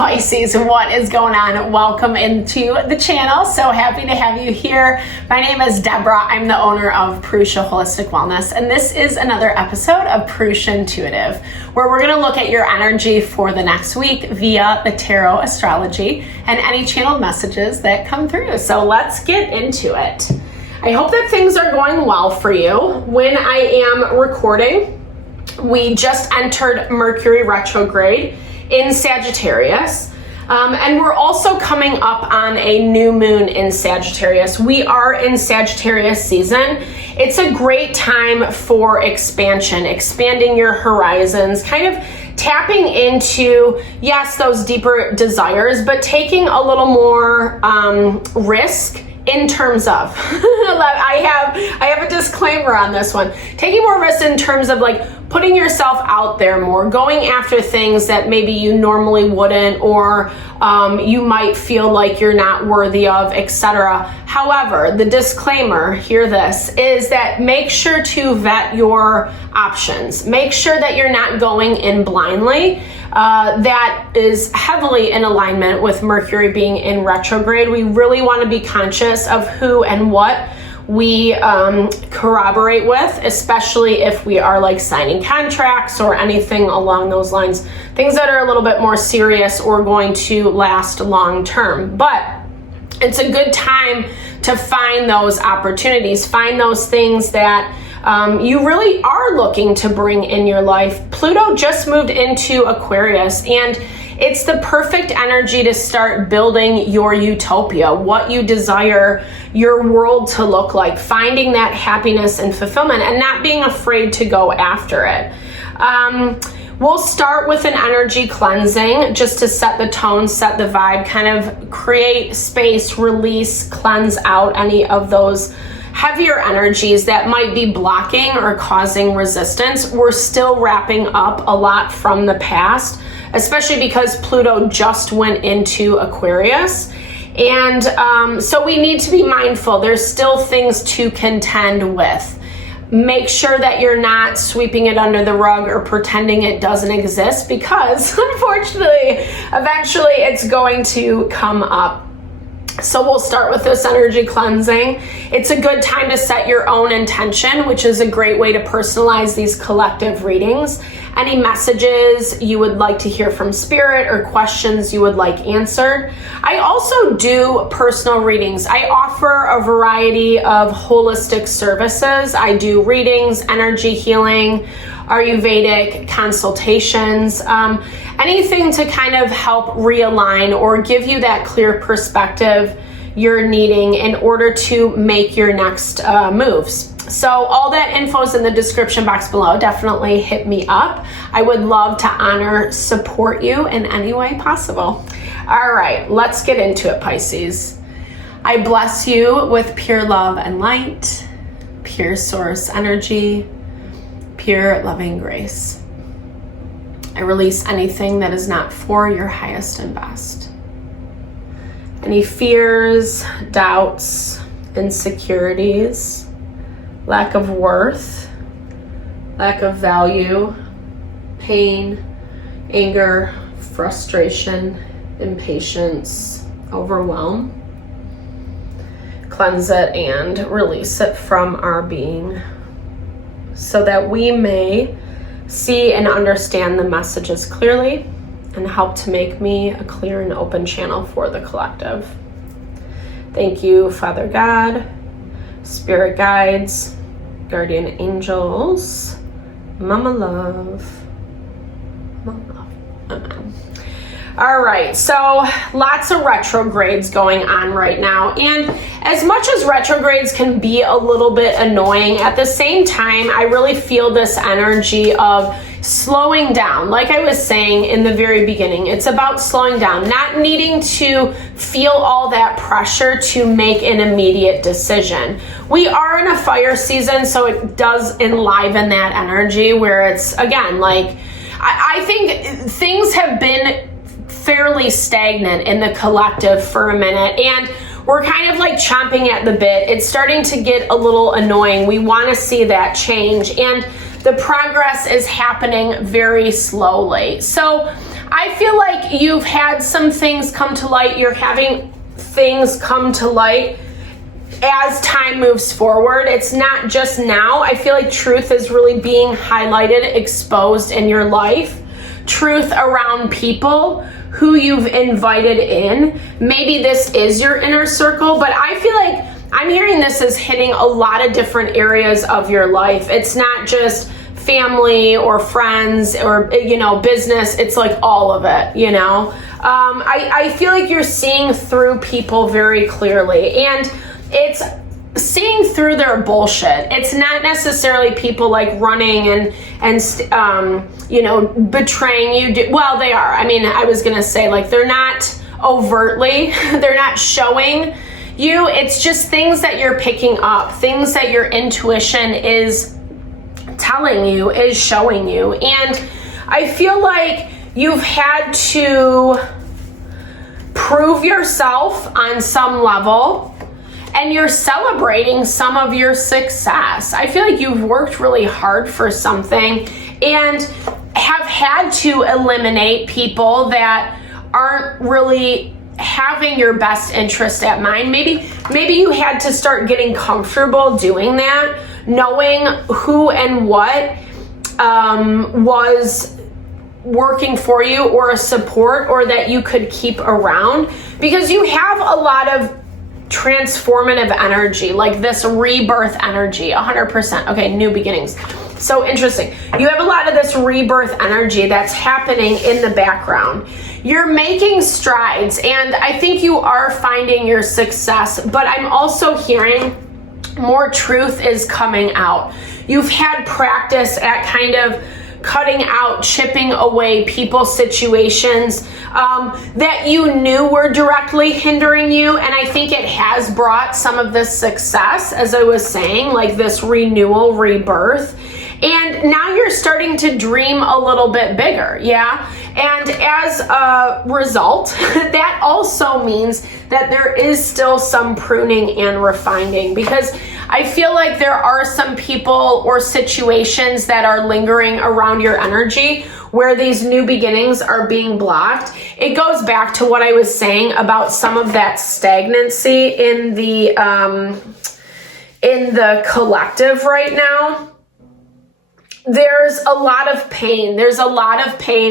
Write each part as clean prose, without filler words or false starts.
Pisces, what is going on? Welcome into the channel. So happy to have you here. My name is Deborah. I'm the owner of Purusha Holistic Wellness, and this is another episode of Purusha Intuitive, where we're going to look at your energy for the next week via the tarot, astrology, and any channeled messages that come through. So let's get into it. I hope that things are going well for you. When I am recording, we just entered Mercury retrograde in Sagittarius, and we're also coming up on a new moon in Sagittarius. We are in Sagittarius season. It's a great time for expansion, expanding your horizons, kind of tapping into, yes, those deeper desires, but taking a little more risk in terms of, I have a disclaimer on this one, taking more risk in terms of like putting yourself out there more, going after things that maybe you normally wouldn't, or you might feel like you're not worthy of, etc. However, the disclaimer, hear this, is that make sure to vet your options. Make sure that you're not going in blindly. That is heavily in alignment with Mercury being in retrograde. We really want to be conscious of who and what we corroborate with, especially if we are like signing contracts or anything along those lines, things that are a little bit more serious or going to last long term. But it's a good time to find those opportunities, find those things that you really are looking to bring in your life. Pluto just moved into Aquarius, and it's the perfect energy to start building your utopia, what you desire your world to look like, finding that happiness and fulfillment and not being afraid to go after it. We'll start with an energy cleansing just to set the tone, set the vibe, kind of create space, release, cleanse out any of those heavier energies that might be blocking or causing resistance. We're still wrapping up a lot from the past, especially because Pluto just went into Aquarius. And so we need to be mindful. There's still things to contend with. Make sure that you're not sweeping it under the rug or pretending it doesn't exist, because unfortunately, eventually it's going to come up. So we'll start with this energy cleansing. It's a good time to set your own intention, which is a great way to personalize these collective readings. Any messages you would like to hear from spirit or questions you would like answered. I also do personal readings. I offer a variety of holistic services. I do readings, energy healing, Ayurvedic consultations, anything to kind of help realign or give you that clear perspective you're needing in order to make your next moves. So all that info is in the description box below. Definitely hit me up. I would love to honor, support you in any way possible. All right, let's get into it, Pisces. I bless you with pure love and light, pure source energy, pure loving grace. I release anything that is not for your highest and best. Any fears, doubts, insecurities, lack of worth, lack of value, pain, anger, frustration, impatience, overwhelm. Cleanse it and release it from our being so that we may see and understand the messages clearly and help to make me a clear and open channel for the collective. Thank you, Father God, spirit guides, guardian angels, Mama Love, Mama Love. Amen. All right, so lots of retrogrades going on right now. And as much as retrogrades can be a little bit annoying, at the same time, I really feel this energy of slowing down. Like I was saying in the very beginning, it's about slowing down, not needing to feel all that pressure to make an immediate decision. We are in a fire season, so it does enliven that energy where it's, again, like, I think things have been fairly stagnant in the collective for a minute, and we're kind of like chomping at the bit. It's starting to get a little annoying. We want to see that change, and the progress is happening very slowly. So I feel like you've had some things come to light. You're having things come to light as time moves forward. It's not just now. I feel like truth is really being highlighted, exposed in your life. Truth around people who you've invited in. Maybe this is your inner circle, but I feel like I'm hearing this as hitting a lot of different areas of your life. It's not just family or friends or, business. It's like all of it, I feel like you're seeing through people very clearly, and it's seeing through their bullshit. It's not necessarily people like running and betraying you. Well, they are. I mean, I was going to say, like, they're not overtly, they're not showing you. It's just things that you're picking up, things that your intuition is telling you, is showing you. And I feel like you've had to prove yourself on some level, and you're celebrating some of your success. I feel like you've worked really hard for something and have had to eliminate people that aren't really having your best interest at mind. Maybe you had to start getting comfortable doing that, knowing who and what was working for you, or a support, or that you could keep around, because you have a lot of transformative energy, like this rebirth energy, 100%. Okay, new beginnings. So interesting. You have a lot of this rebirth energy that's happening in the background. You're making strides, and I think you are finding your success, but I'm also hearing more truth is coming out. You've had practice at kind of cutting out, chipping away people, situations that you knew were directly hindering you. And I think it has brought some of this success, as I was saying, like this renewal, rebirth. And now you're starting to dream a little bit bigger, yeah? And as a result, that also means that there is still some pruning and refining, because I feel like there are some people or situations that are lingering around your energy where these new beginnings are being blocked. It goes back to what I was saying about some of that stagnancy in the collective right now. There's a lot of pain.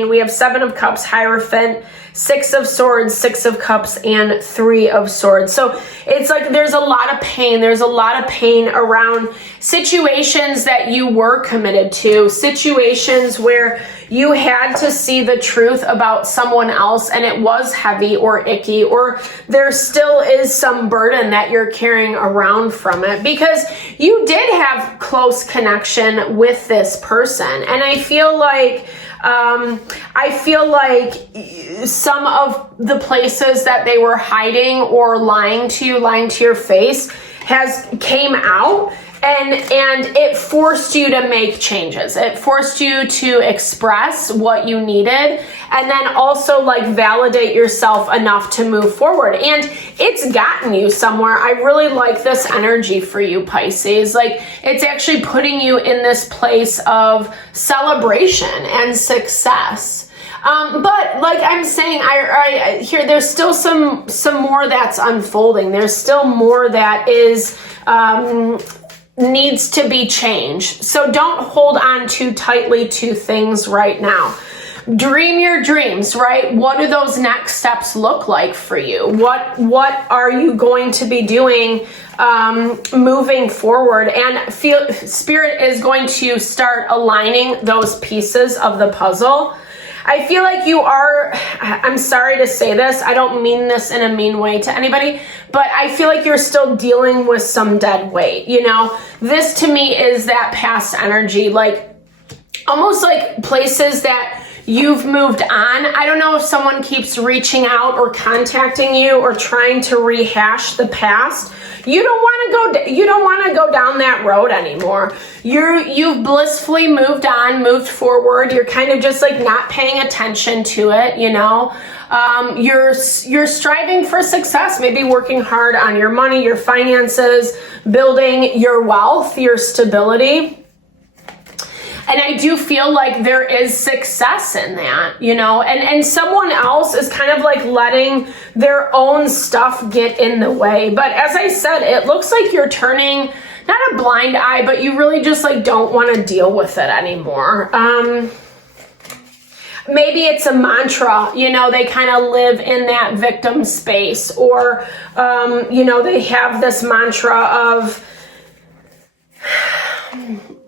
We have 7 of Cups, Hierophant, 6 of Swords, 6 of Cups, and 3 of Swords. So it's like there's a lot of pain. There's a lot of pain around situations that you were committed to, situations where you had to see the truth about someone else and it was heavy or icky, or there still is some burden that you're carrying around from it, because you did have close connection with this person. And I feel like some of the places that they were hiding or lying to your face came out. And it forced you to make changes. It forced you to express what you needed, and then also like validate yourself enough to move forward. And it's gotten you somewhere. I really like this energy for you, Pisces. Like, it's actually putting you in this place of celebration and success. But like I'm saying, I hear there's still some more that's unfolding. There's still more that is, needs to be changed. So don't hold on too tightly to things right now. Dream your dreams, right? What do those next steps look like for you? What are you going to be doing moving forward? And Spirit is going to start aligning those pieces of the puzzle. I feel like you are, I'm sorry to say this, I don't mean this in a mean way to anybody, but I feel like you're still dealing with some dead weight, This to me is that past energy, like almost like places that you've moved on. I don't know if someone keeps reaching out or contacting you or trying to rehash the past. You don't want to go down that road anymore. You've blissfully moved on, moved forward. You're kind of just like not paying attention to it, You're striving for success, maybe working hard on your money, your finances, building your wealth, your stability. And I do feel like there is success in that, you know, and someone else is kind of like letting their own stuff get in the way. But as I said, it looks like you're turning not a blind eye, but you really just like don't want to deal with it anymore. Maybe it's a mantra, you know, they kind of live in that victim space, or, you know, they have this mantra of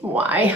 why?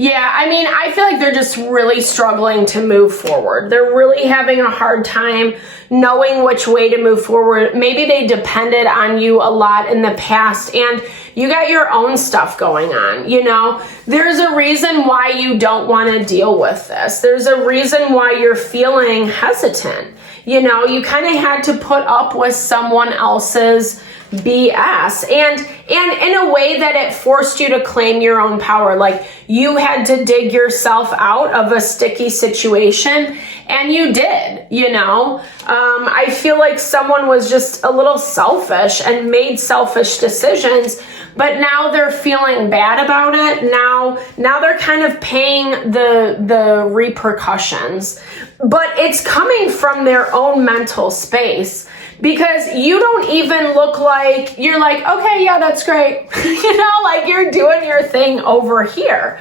Yeah, I mean, I feel like they're just really struggling to move forward. They're really having a hard time knowing which way to move forward. Maybe they depended on you a lot in the past, and you got your own stuff going on, you know? There's a reason why you don't want to deal with this. There's a reason why you're feeling hesitant. You know, you kind of had to put up with someone else's BS, and in a way that it forced you to claim your own power. Like, you had to dig yourself out of a sticky situation, and you did, you know. I feel like someone was just a little selfish and made selfish decisions, but now they're feeling bad about it. Now they're kind of paying the repercussions, but it's coming from their own mental space. Because you don't even look like, you're like, okay, yeah, that's great. You know, like you're doing your thing over here.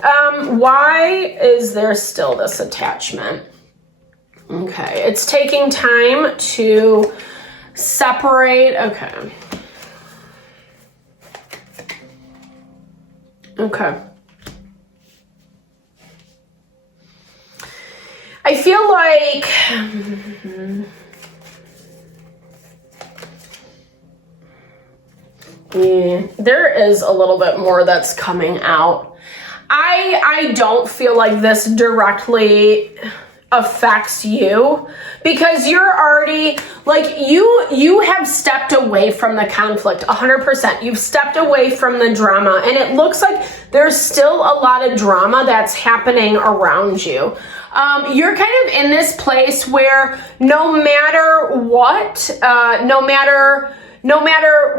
Why is there still this attachment? Okay, it's taking time to separate. Okay. Okay. I feel like... Yeah, there is a little bit more that's coming out. I don't feel like this directly affects you, because you're already like you have stepped away from the conflict 100%. You've stepped away from the drama, and it looks like there's still a lot of drama that's happening around you. You're kind of in this place where no matter what, no matter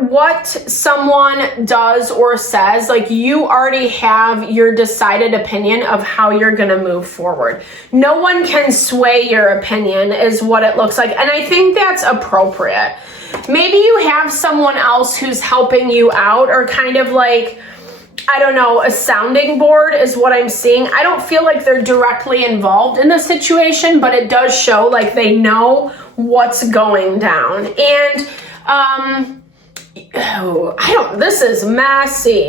what someone does or says, like you already have your decided opinion of how you're going to move forward. No one can sway your opinion is what it looks like. And I think that's appropriate. Maybe you have someone else who's helping you out, or kind of like, I don't know, a sounding board is what I'm seeing. I don't feel like they're directly involved in the situation, but it does show like they know what's going down. And this is messy.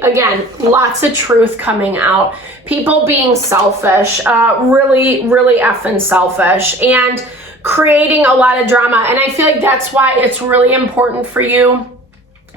Again, lots of truth coming out. People being selfish, really effing selfish, and creating a lot of drama. And I feel like that's why it's really important for you,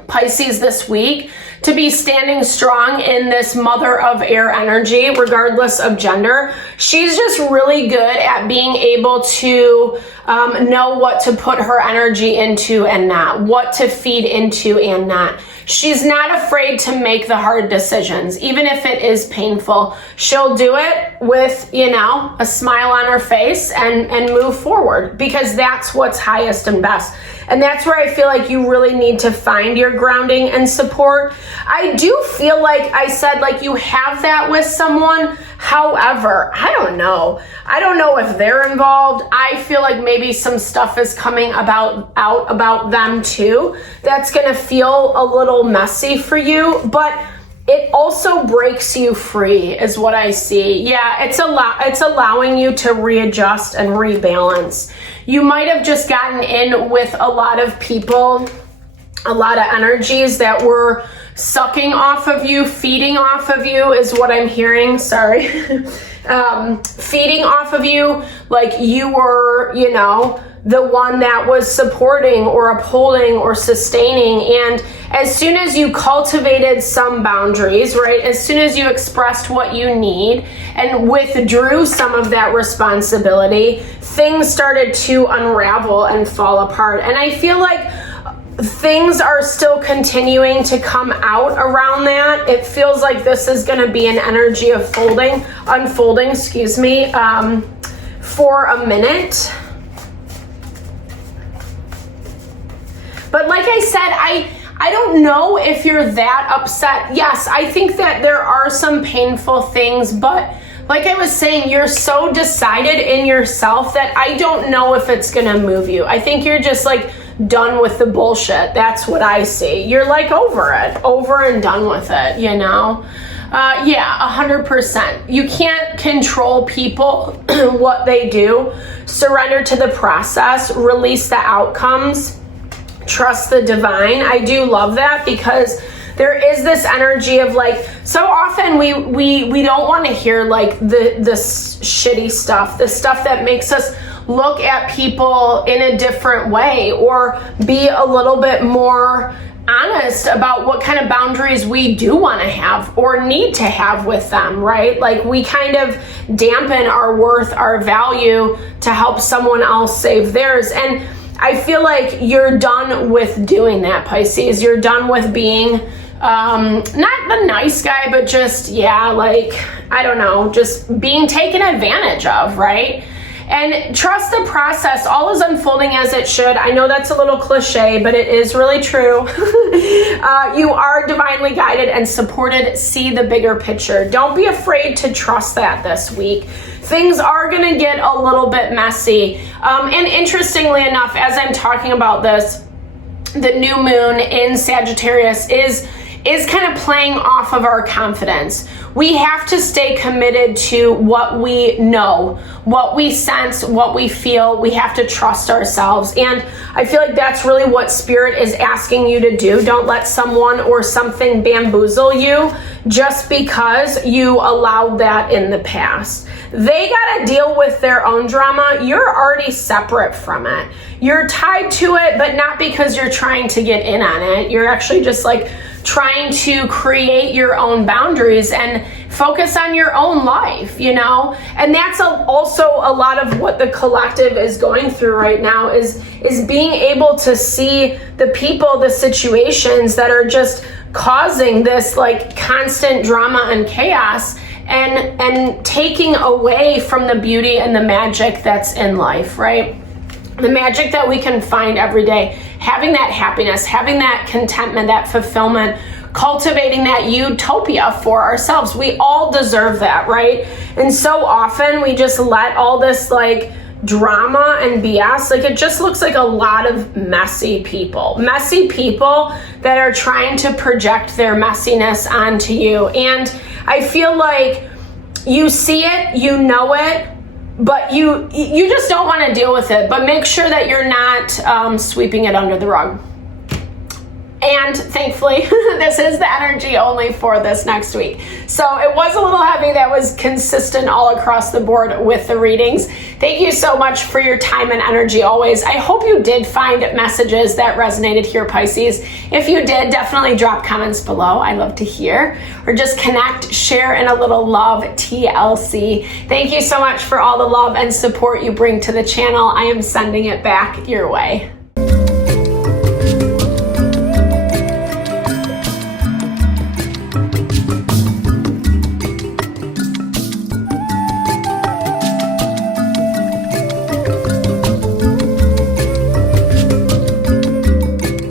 Pisces, this week to be standing strong in this mother of air energy, regardless of gender. She's just really good at being able to know what to put her energy into and not, what to feed into and not. She's not afraid to make the hard decisions, even if it is painful. She'll do it with, you know, a smile on her face and move forward, because that's what's highest and best. And that's where I feel like you really need to find your grounding and support. I do feel like I said, like you have that with someone. However, I don't know if they're involved. I feel like maybe some stuff is coming out about them too. That's going to feel a little messy for you, but it also breaks you free is what I see. Yeah, it's allowing you to readjust and rebalance. You might have just gotten in with a lot of people, a lot of energies that were sucking off of you, feeding off of you is what I'm hearing. Sorry. Feeding off of you, like you were, you know, the one that was supporting or upholding or sustaining. And as soon as you cultivated some boundaries, right, as soon as you expressed what you need and withdrew some of that responsibility, things started to unravel and fall apart. And I feel like things are still continuing to come out around that. It feels like this is going to be an energy of unfolding, for a minute. But like I said, I don't know if you're that upset. Yes, I think that there are some painful things, but like I was saying, you're so decided in yourself that I don't know if it's gonna move you. I think you're just like done with the bullshit. That's what I see. You're like over and done with it, you know? Yeah, 100%. You can't control people, what they do. Surrender to the process, release the outcomes, trust the divine. I do love that because there is this energy of like, so often we don't want to hear like the shitty stuff, the stuff that makes us look at people in a different way or be a little bit more honest about what kind of boundaries we do want to have or need to have with them, right? Like we kind of dampen our worth, our value to help someone else save theirs. And I feel like you're done with doing that, Pisces. You're done with being not the nice guy, but just, yeah, like, I don't know, just being taken advantage of, right? And trust the process. All is unfolding as it should. I know that's a little cliche, but it is really true. You are divinely guided and supported. See the bigger picture. Don't be afraid to trust that this week. Things are going to get a little bit messy. And interestingly enough, as I'm talking about this, the new moon in Sagittarius is kind of playing off of our confidence. We have to stay committed to what we know, what we sense, what we feel. We have to trust ourselves. And I feel like that's really what Spirit is asking you to do. Don't let someone or something bamboozle you just because you allowed that in the past. They got to deal with their own drama. You're already separate from it. You're tied to it, but not because you're trying to get in on it. You're actually just like trying to create your own boundaries and focus on your own life, you know? And that's also a lot of what the collective is going through right now is being able to see the people, the situations that are just causing this like constant drama and chaos and taking away from the beauty and the magic that's in life, right? The magic that we can find every day, having that happiness, having that contentment, that fulfillment, cultivating that utopia for ourselves. We all deserve that, right? And so often we just let all this like drama and BS, like it just looks like a lot of messy people that are trying to project their messiness onto you. And I feel like you see it, you know it, but you just don't want to deal with it. But make sure that you're not sweeping it under the rug. And thankfully, this is the energy only for this next week. So it was a little heavy. That was consistent all across the board with the readings. Thank you so much for your time and energy always. I hope you did find messages that resonated here, Pisces. If you did, definitely drop comments below. I love to hear. Or just connect, share in a little love, TLC. Thank you so much for all the love and support you bring to the channel. I am sending it back your way.